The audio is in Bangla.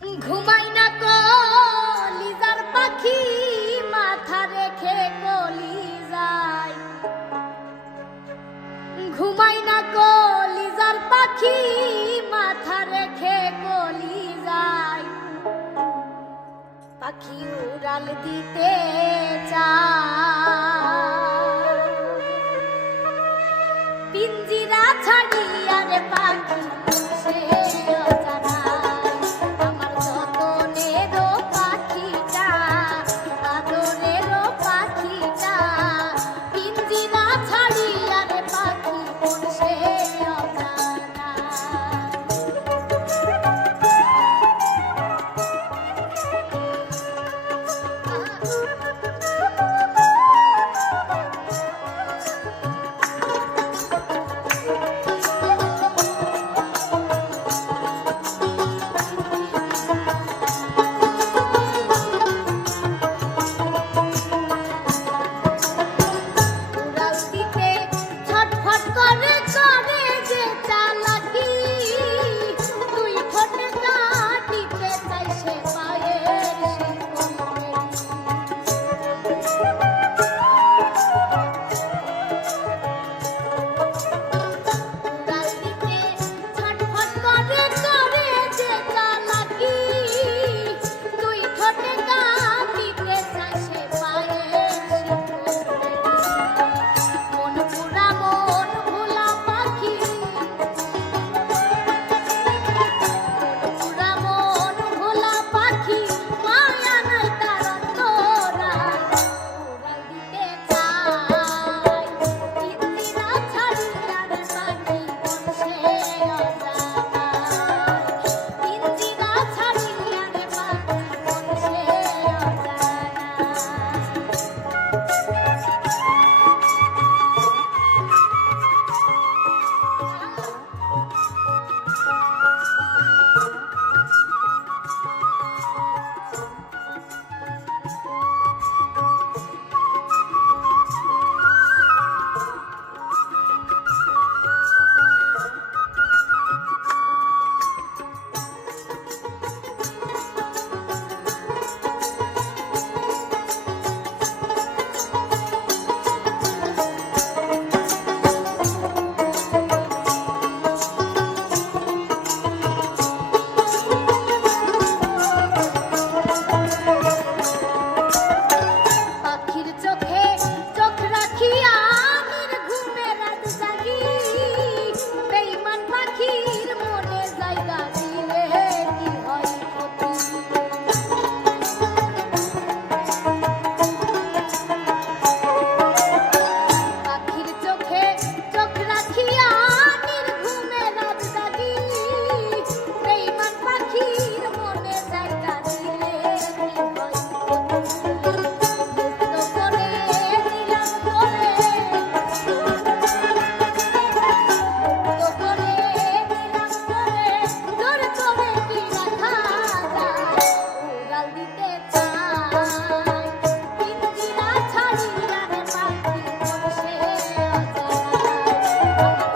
ঘুমাই না কলিজার পাখি মাথা রেখে কলি যায় ঘুমাই না কলিজার পাখি মাথা রেখে কলি যায় পাখি উড়াল দিতে চা পিঞ্জিরা ছাড়িয়া রে Thank you.